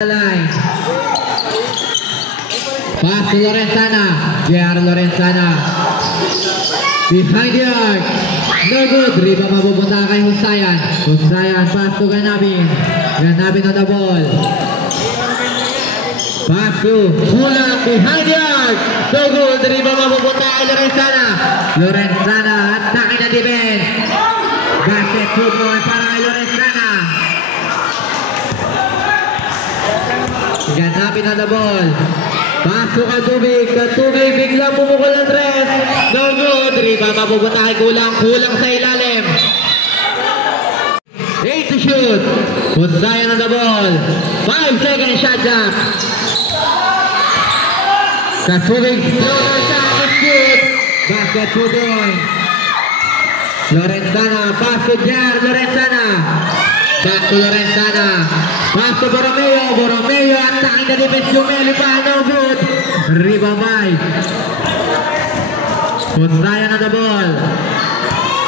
Line. Pass to Lorenzana. JR Lorenzana. Behind the arc. No good. Riba mapupunta kay Husayan. Husayan pass to Ganabin. Ganabin on the ball. Pass to Kulang behind the arc. No good. Riba mapupunta kay Lorenzana. Lorenzana atake na defense. Basket football para kay Lorenzana. Ganapin na the ball. Pasok ang tubig. Tubig biglang pumukol ng tres. No good. Riba mapupunta kay Kulang. Kulang sa ilalim. 8 to shoot. Husayan na the ball. 5 seconds shot clock. Kasubig. Floater shot to shoot. Basket 2 point. Lorenzana. Pass to Jar. Lorenzana. Back to Lorenzana. Pass to Borromeo. Borromeo attacking the defense. Jumeli pa. No good. Ribamay. Husayan na the ball.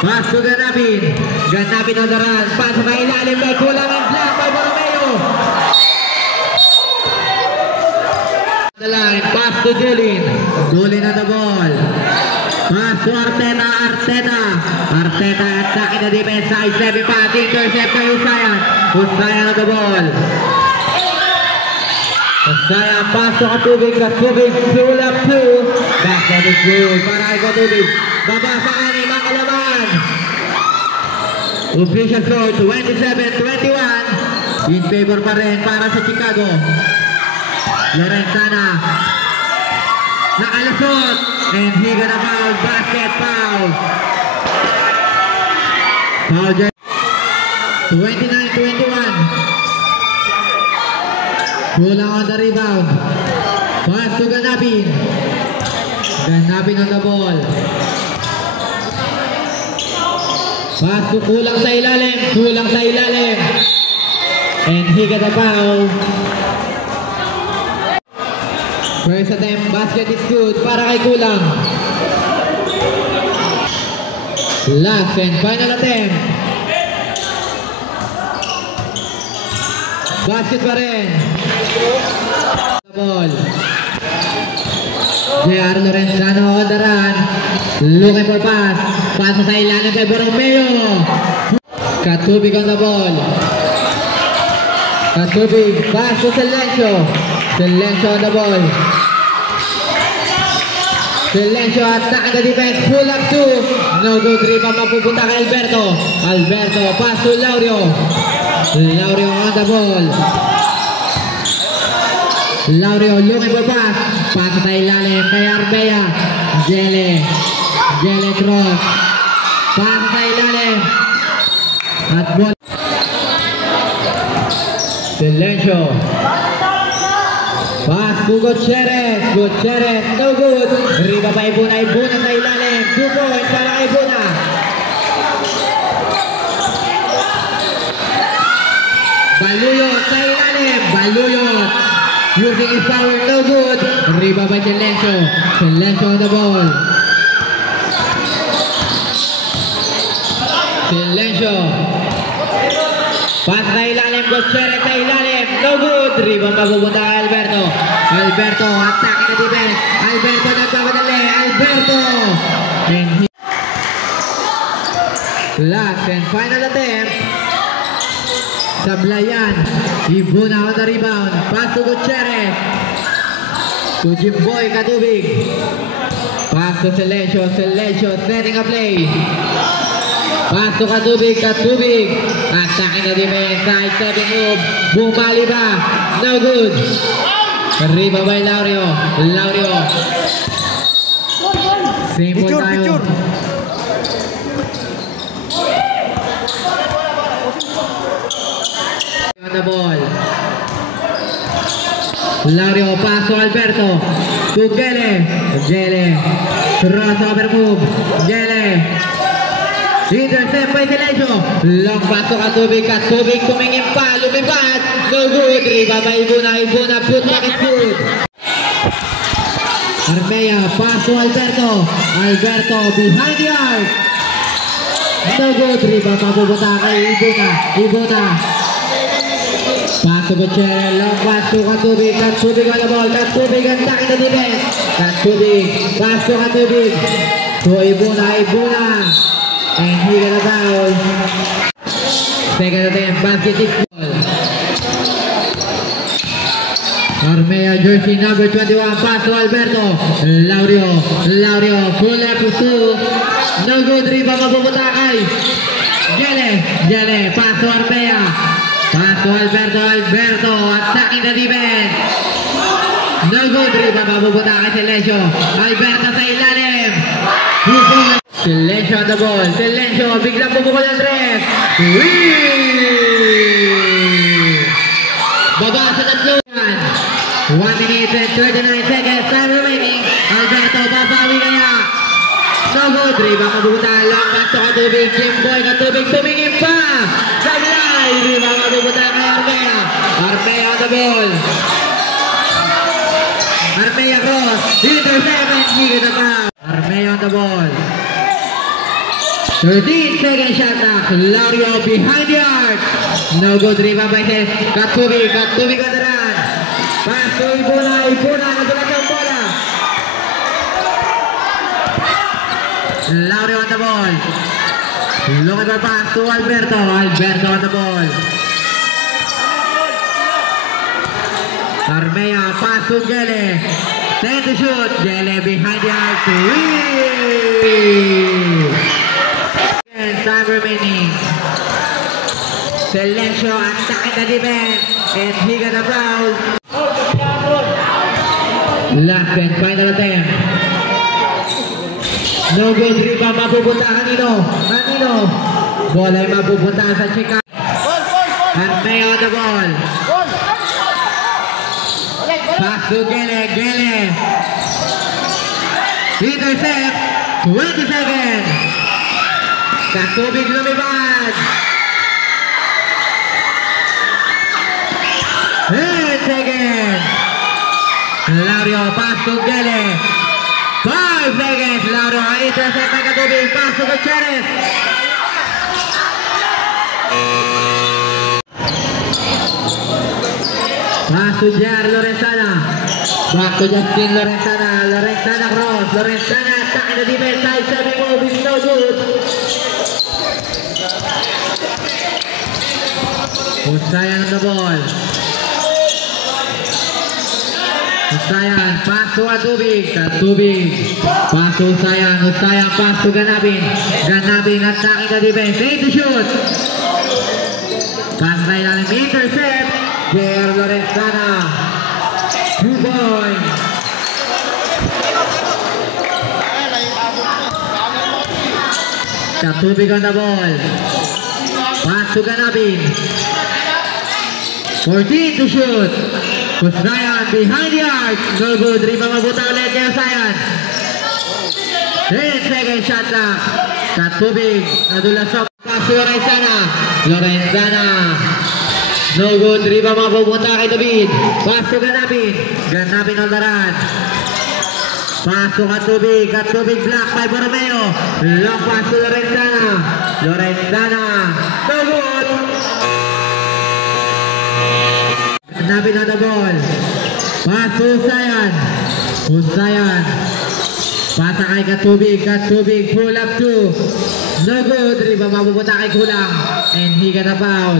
Pass to Ganapin. Ganapin on the run. Pass sa ilalim by Kulang and block by Borromeo. The line. Pass to Julin. Julin on the ball. Pass to Arteta. Arteta. Arteta attacking the defense. Side 7 pass. Intercept by Husayan. Husayan on the ball. Husayan pass to Katubig. Katubig pull up 2. Basket is good. Para kay Katubig. Baba sa kanin mga kalaban. Official score 27-21. In favor pa rin para sa Chicago. Lorenzana. Nakalusot. And he gonna foul. Basket foul. Foul 29-21. Kulang on the rebound. Pass to Ganapin. Ganapin on the ball. Pass to Kulang sa ilalim. Kulang sa ilalim. And he got a foul. First attempt, basket is good para kay Kulang. Last and final attempt. Basket pa rin. Ball. JR Lorenzana on the run. Looking for pass. Pass sa ilalim kay Borromeo. Katubig on the ball. Katubig. Pass to Silencio. Silencio on the ball. Silencio attack the defense. Pull up 2. No good. Rebound mapupunta kay Alberto. Alberto. Pass to Laurio. Laurio on the ball. Laurio looking for pass. Pass sa ilalim kay Arbea. Jele. Jele cross. Pass sa ilalim. At ball. Silencio. Pass to Gutierrez. Gutierrez. No good. Riba pa Ibuna. Ibuna sa ilalim. 2 points para kay Ibuna. Baluyot sa ilalim. Baluyot. Using his power. No good. Riba by Silencio. Silencio on the ball. Silencio. Pass sa ilalim. Gutierrez sa ilalim. No good. Riba mapupunta kay Alberto. Alberto. Attack na defense. Alberto nagkamadali. Alberto. And he... Last and final attempt. Sablayan. Ibuna on the rebound. Pass to Gutierrez. To Jimboy Katubig. Pass to Silencio. Silencio setting a play. Pass to Katubig. Katubig. Attacking the defense. Side 7 move. Bumali ba? No good. Riba by Laurio. Laurio. Same ball tayo. On the ball. Laurio. Pass to Alberto. To Gele. Gele. Crossover move. Gele. Intercept by Silencio. Long pass to Katubig. Katubig tumingin pa. Lumipat. No good. Riba by Ibuna. Ibuna. Put back and good. Armea. Pass to Alberto. Alberto behind the arc. No good. Riba mapupunta kay Ibuna. Ibuna. Paso Gutierrez, long pass to Katubig. Katubig on the ball. Katubig ang takin na defense. Katubig, pass to Katubig. To Ibuna. And he got a foul. Second attempt, basket is ball. Armea jersey number 21, pass to Alberto. Laurio, full left to 2. No good, rebound mapupunta kay Gele, pass to Armea. Pass to Alberto, attacking the defense. No good, rebound mapupunta kay Silencio. Alberto sa ilalim. Silencio on the ball. Silencio, biglang bumukol ang ref. Baba sa tatluan. 1 minute and 39 seconds. Time remaining. Alberto, babawi kaya. No good. Rebound mabubuta. Long pass to Katubig. Katubig tumingin pa. Sablay. Rebound mabubuta kay Armea. Armea on the ball. Armea cross. Intercept. Higit na pa. Armea on the ball. 13 second shot clock. Laurio behind the arc. No good. Rebound by Katubig. Katubig on the run. Pass to Ibuna. Nagulat ang bola. Laurio on the ball. Looking for pass to Alberto. Alberto on the ball. Armea pass to Gele. 10 to shoot. Gele behind the arc. Time remaining. Silencio attacking the defense and he got a foul. Last and final attempt. No good. Rebound mapupunta kanino. Bola ay mapupunta sa Chicago. Armea on the ball. Pass to Gele. Intercept. 20 seconds. Katubig lumipad. 10 seconds. Laurio, pass to Gele. 5 seconds. Laurio, intercept by Katubig. Pass to Gutierrez. Pass to Jar Lorenzana. Back to Justin Lorenzana. Lorenzana cross. Lorenzana attacking the defense side. 7 move is no good. Husayan on the ball. Husayan, pass to Katubig. Pass to Husayan, pass to Ganabin. Ganabin attacking the defense. 8 to shoot. Pass by Lalim, intercept. J.R. Lorenzana. 2 points. Katubig on the ball. Pass to Ganabin. 14 to shoot. Husayan behind the arc. No good. Rebound mabuta ulit kay Husayan. 10 second shot clock. Katubig. Nadulas sa pass to Lorenzana. No good. Rebound mapupunta kay David. Pass to Ganabin. Ganabin on the run. Pass to Katubig. Katubig block by Borromeo. Long pass to Lorenzana. No good. Ganabin on the ball. Pass to Husayan. Pasa kay Katubig. Pull up 2. No good. Rebound mapupunta kay Kulang. And he got a foul.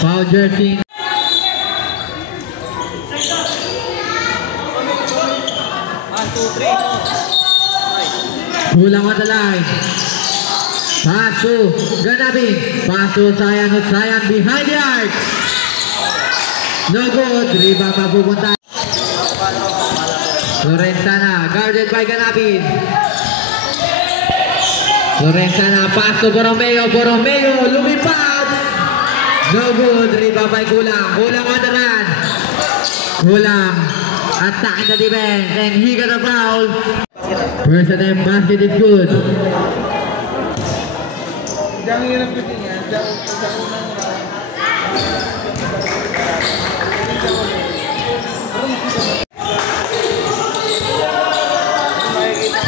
Foul jersey. Kulang on the line. Pass to Ganabin. Pass to Husayan behind the arc. No good. Rebound mapupunta. Lorenzana guarded by Ganabin. Lorenzana pass to Borromeo. Lumipad. No good. Rebound by Kulang. Kulang on the run. Kulang attacking the defense and he got a foul. First attempt basket is good.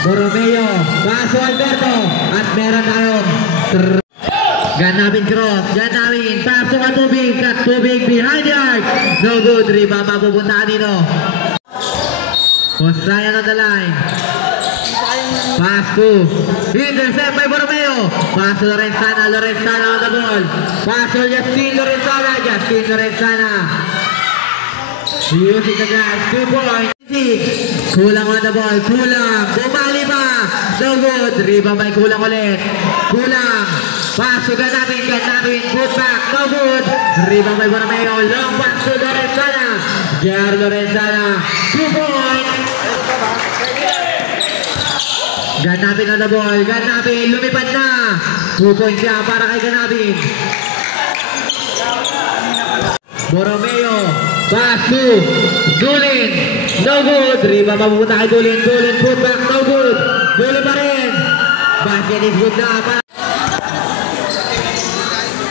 Borromeo, paso Alberto, at meron tayong Ganabin cross, paso Katubig behind the arc, No good. Rebound mapupunta dito. Husayan on the line. Pass to intercept by Borromeo. Pass to Lorenzana. Lorenzana on the ball. Pass to Justin Lorenzana. Justin Lorenzana. Using the glass. 2 points. Kulang on the ball. Kulang. Bumali pa. No good. Rebound by Kulang ulit. Kulang. Pass to Ganapin. Ganapin. Put back. No good. Rebound by Borromeo. Long pass to Lorenzana. J.R. Lorenzana. 2 points. Ganapin on the ball. Ganapin. Lumipad na. 2 points siya para kay Ganapin. Borromeo. Pass to Dulin. No good. Rebound mapupunta kay Dulin. Dulin. Put back. No good. Dulin pa rin. Basket is good na.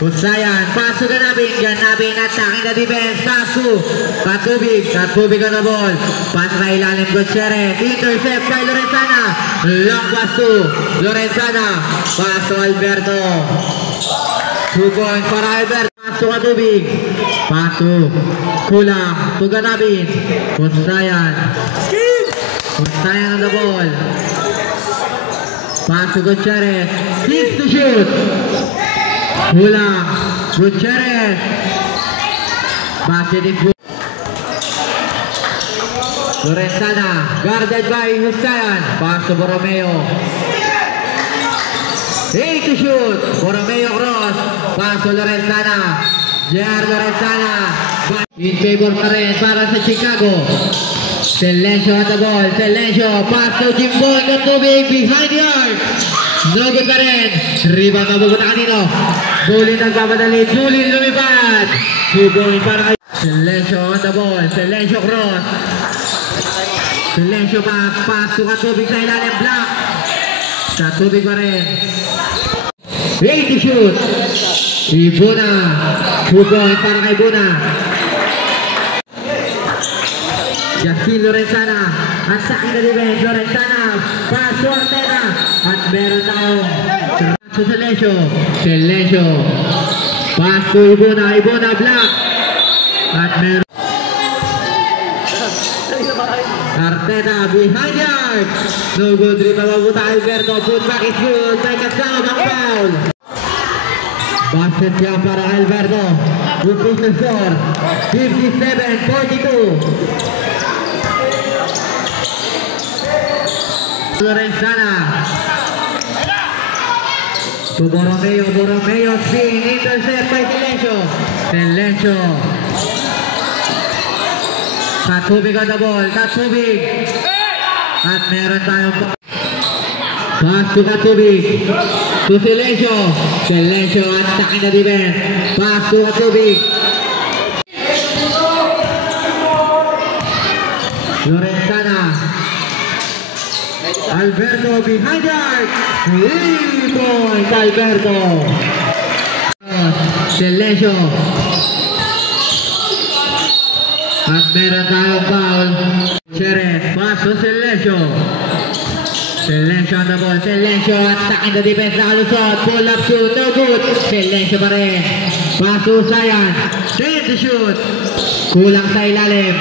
Husayan, pass to Ganapin. Ganapin attacking the defense. Pass to Katubig. Katubig on the ball. Pass by ilalim Gutierrez. Intercept by Lorenzana. Long pass to Lorenzana. Pass to Alberto. 2 points para Alberto. Pass to Katubig. Pass to Kulang. To Ganapin. Husayan. Husayan on the ball. Pass to Gutierrez. 6 to shoot. Kulang. Gutierrez. Basket is good. Lorenzana. Guarded by Husayan. Pass to Borromeo. 8 to shoot. Borromeo cross. Pass to Lorenzana. J.R. Lorenzana. In favor pa rin para sa Chicago. Silencio at the ball. Silencio. Pass to Jimboy. Katubig behind the arc. No good pa rin. Rebound mabubuta kanino. Dulin nagbamadali. Dulin lumipad. 2 points para kay Silencio on the ball. Silencio cross. Silencio back. Pass to Katubig sa ilalim. Block. Katubig pa rin. 8 to shoot. Ibuna. 2 points para kay Buna. Justin Lorenzana. Attacking the defense. Lorenzana. Pass to Arteta. At meron tayong pass to Silencio. Silencio. Pass to Ibuna. Ibuna block. At meron Arteta behind the arc. No good. Rebound mabuta Alberto. Put back is good. May kasama ang foul. Basket siya para Alberto. With the score. 57-42. Lorenzana to Borromeo. Borromeo spin. Intercept by Silencio. Silencio. Katubig on the ball. Katubig. At meron tayong pass to Katubig. To Silencio. Silencio attacking the defense. Pass to Katubig. Lorenzana. Alberto behind the arc. 3 points Alberto. Silencio. At meron tayong foul. Cherez. Pass to Silencio. Silencio on the ball. Silencio attacking the defense. Nakalusot. Pull up shoot. No good. Silencio pa rin. Pass to Husayan. 10 to shoot. Kulang sa ilalim.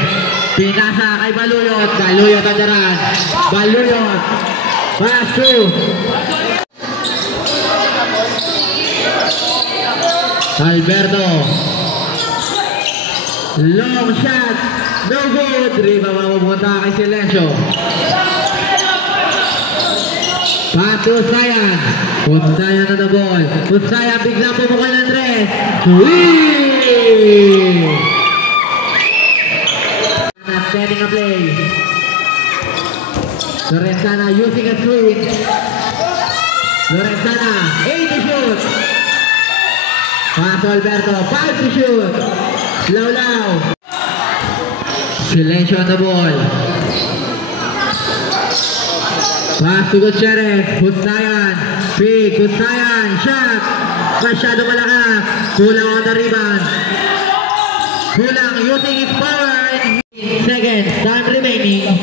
Pinasa kay Baluyot. Baluyot ang daran. Baluyot. Pass to Alberto. Long shot. No good. Rebound mapupunta kay Silencio. Pass to Husayan. Husayan on the ball. Husayan biglang pumukal ng Andres. Setting a play. Lorenzana using a screen. Lorenzana 8 to shoot. Pass to Alberto. 5 to shoot. Low. Silencio on the ball. Pass to Gutierrez. Husayan. Pick. Husayan. Shot. Masyado malakas. Kulang on the rebound. Kulang using his power. Seconds. Time remaining.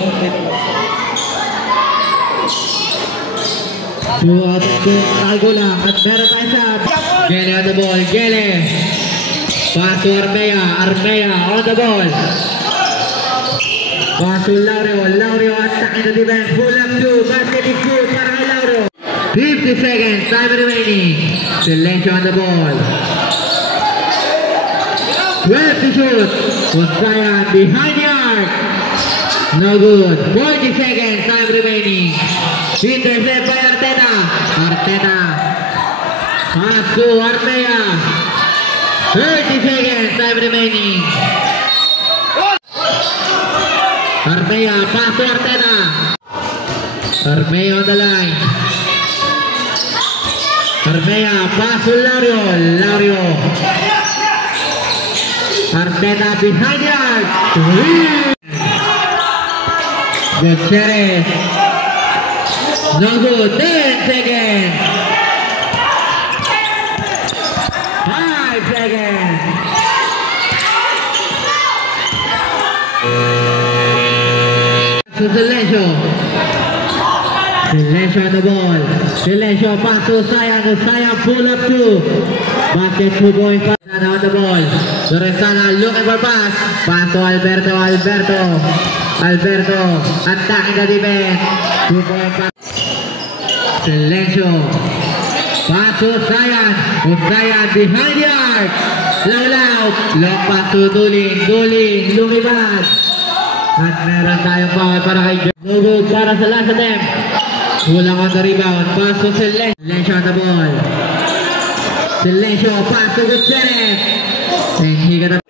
2 out of 2. Nakagulang. At meron tayo sa Gele on the ball. Gele. Pass to Armea. Armea on the ball. Pass to Laureo. Laureo attacking the defense. Pull up two. Basket is good para kay Laureo. 50 seconds. Time remaining. Silencio on the ball. 12 to shoot. Usayan behind the arc. No good. 40 seconds. Time remaining. Intercept by Arteta. Arteta. Pass to Armea. 30 seconds. Time remaining. Armea. Pass to Arteta. Armea on the line. Armea. Pass to Laureo. Laureo. Arteta behind the arc. Gutierrez. No good. 10 seconds. 5 seconds. Silencio. Silencio on the ball. Silencio pass to Usayan. Usayan pull up two. Basket 2.5 on the ball. Lorenzana looking for pass. Pass to Alberto. Alberto. Alberto attacking the defense. 2.5. Silencio. Pass to Usayan. Usayan behind the arc. Law. Long pass to Duling. Duling. Lumipad. At meron tayong foul para kay John. No good para sa last attempt. Kulang on the rebound. Pass to Silencio. Silencio on the ball. Silencio. Pass to Gutierrez. And he got a...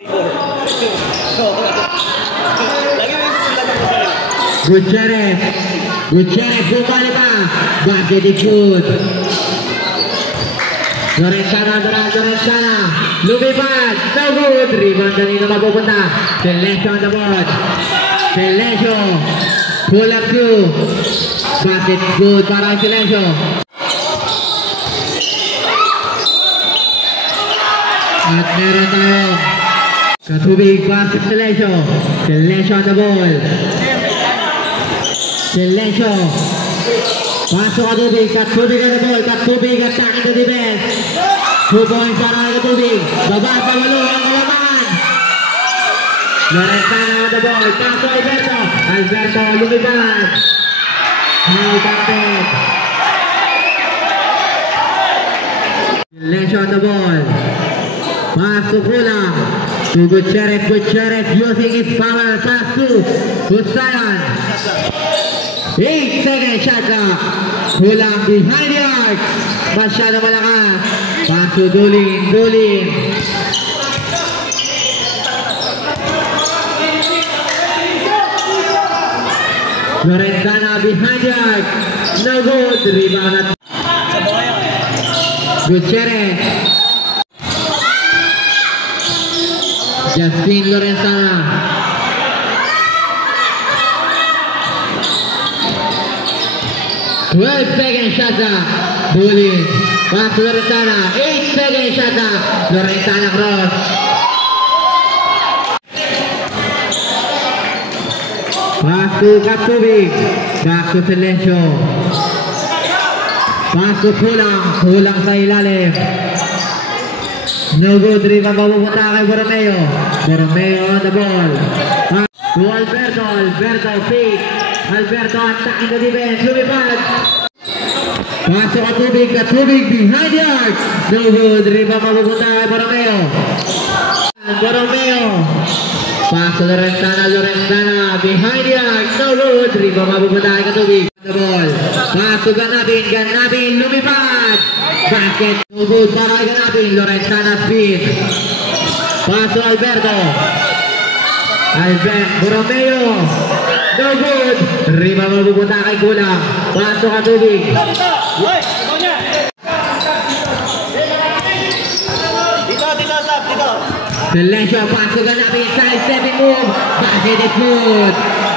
Gutierrez. Gutierrez bumali pa. Basket is good. Lorenzana. Lorenzana. Lumipad. No good. Rebound na nito mapupunta. Silencio on the board. Silencio. Pull up two. Basket good para Silencio. At meron tayo. Katubig basket Silencio. Silencio on the ball. Silencio. Pasok Katubig. Katubig on the ball. Katubig attacking the defense. 2 points para Katubig. Babas pa walo ang kalamangan. Lorenzana on the ball. Pasok Alberto. Alberto lumipad. Now counted. Silencio on the ball. Pass to Kulang. To Gutierrez. Gutierrez using his power. Pass to Usayan. 8 seconds shot clock. Kulang behind the arc. Masyado malakas. Pass to Duling. Duling. Lorenzana behind the arc. No good. Rebound at Gutierrez. Justin Lorenzana. Twelve second shot clock. Duling. Pass to Lorenzana. 8 second shot clock. Lorenzana cross. Pass to Katubig. Back to Silencio. Pass to Kulang. Kulang sa ilalim. No good. Rebound mapupunta kay Borromeo. Borromeo on the ball. Pass to Alberto. Alberto pick. Alberto attacking the defense. Lumipad. Pass to Katubig. Katubig behind the arc. No good. Rebound mapupunta kay Borromeo. Borromeo. Pass to Lorenzana. Lorenzana behind the arc. No good. Rebound mapupunta kay Katubig. The ball. Pass to Ganapin. Ganapin lumipad. Basket. No good para kay Ganapin. Lorenzana speed. Pass to Alberto. Borromeo. No good. Rebound mapupunta kay Kulang. Pass to Katubig. Silencio, pass to Ganapin. Side stepping move. Basket is good.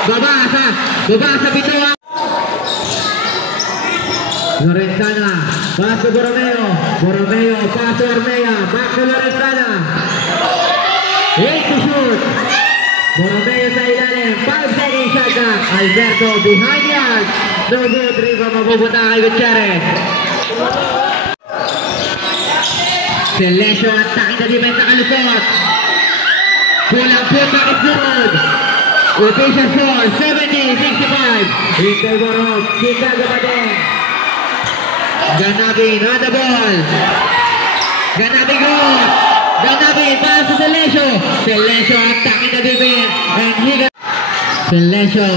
Babasa Pitoa. Lorenzana. Pass to Borromeo. Borromeo. Pass to Armea. Back to Lorenzana. 8 to shoot. Borromeo sa ilalim. 5 seconds shot clock. Alberto behind the arc. No good. Rebound mapupunta kay Gutierrez. Silencio attacking the defense sa kalusot. Kulang po sa kisunod. Official score, 70-65. Interborog, Chicago pa din. Ganabin on the ball. Ganabin goal. Ganabin para sa Silencio. Silencio attacking the defense. And he got... Silencio.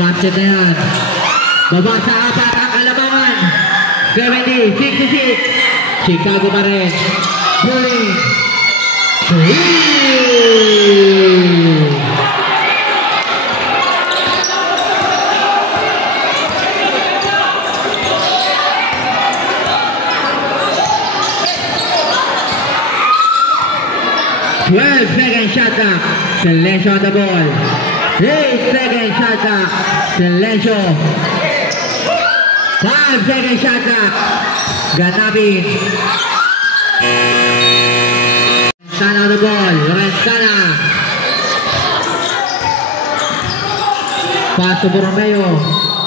Basket na yan. Baba sa apat ang kalamangan. 70-66. Chicago pa rin. Pulling. 12-second shot clock. Silencio on the ball. 8-second shot clock. Silencio. 5-second shot clock. Ganabin. Rentana on the ball. Rentana. Paso Borromeo.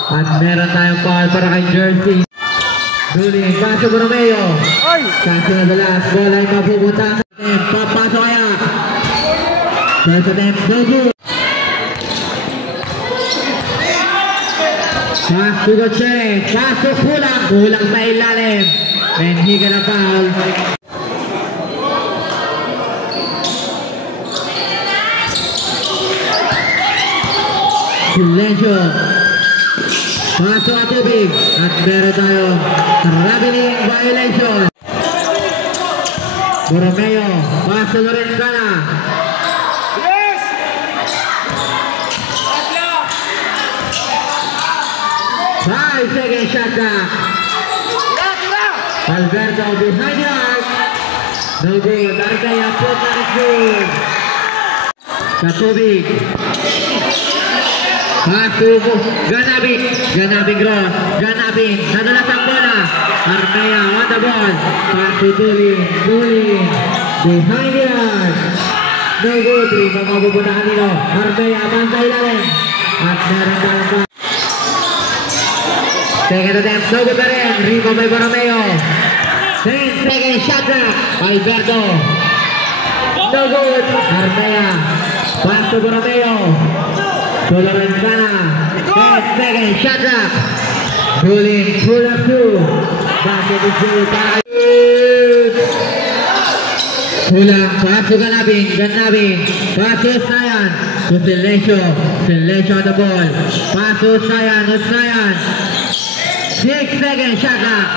At meron tayong foul para kay Jersey. Duling. Paso Borromeo. Kasi na dalas. Bola ay mapupunta. Papasok kaya. First attempt, no good. Pass to Gutierrez. Pasok kulang. Kulang sa ilalim. And he gonna foul. Silencio. Pasok ang tubig. At meron tayong traveling violation. Borromeo, pass to Lorenzana. Yes! 5-second shot clock. Alberto behind the arc. No good. Argaya put na rin good. Katubig. Pass to Ganabin. Ganabin cross. Ganabin. Nadulas ang bola. Armea on the ball. Pass to Duling. Duling. Behind the arc. No good. Rima mapupuntahan nilo. Armea bantay lalim. At meron tayong pa. Second attempt. No good pa rin. Rima by Borromeo. 10-second shot clock. Alberto. No good. Armea. Pass to Borromeo. To Lorenzana. 10-second shot clock. Duling. Pull up two. Basket is good. Kulang. Pass to Ganabin. Ganabin. Pass to Sayan. To Silencio. Silencio on the ball. Pass to Sayan. To Sayan. 6-second shot clock.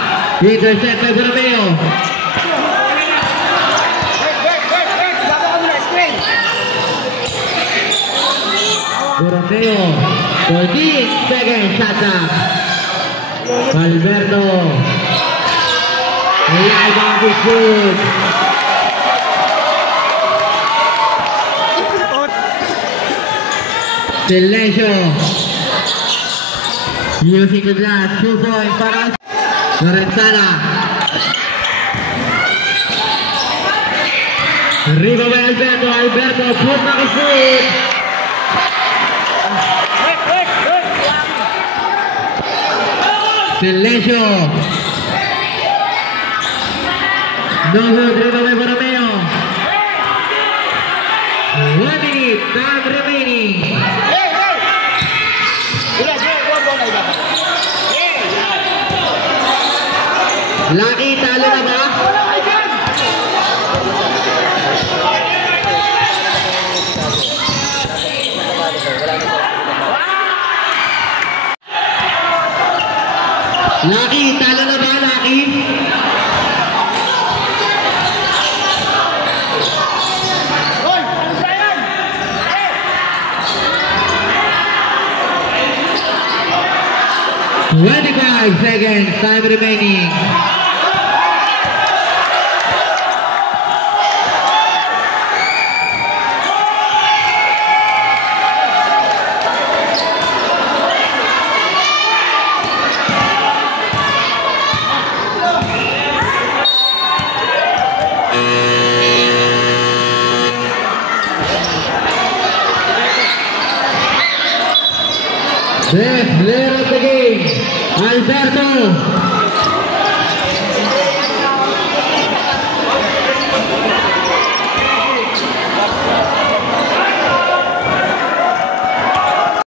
Intercept by Borromeo. Borromeo. 14-second shot clock. Alberto. Live on the shoot. Silencio. Using the glass. 2 points para Lorenzana. Arriba by Alberto. Alberto put na shoot. Silencio. No good. Arriba by Borromeo. 1 minute. Time remaining. Lucky, talo na ba? Lucky, talo na ba, Lucky? Twenty-five seconds, time remaining. Best player of the game, Alberto.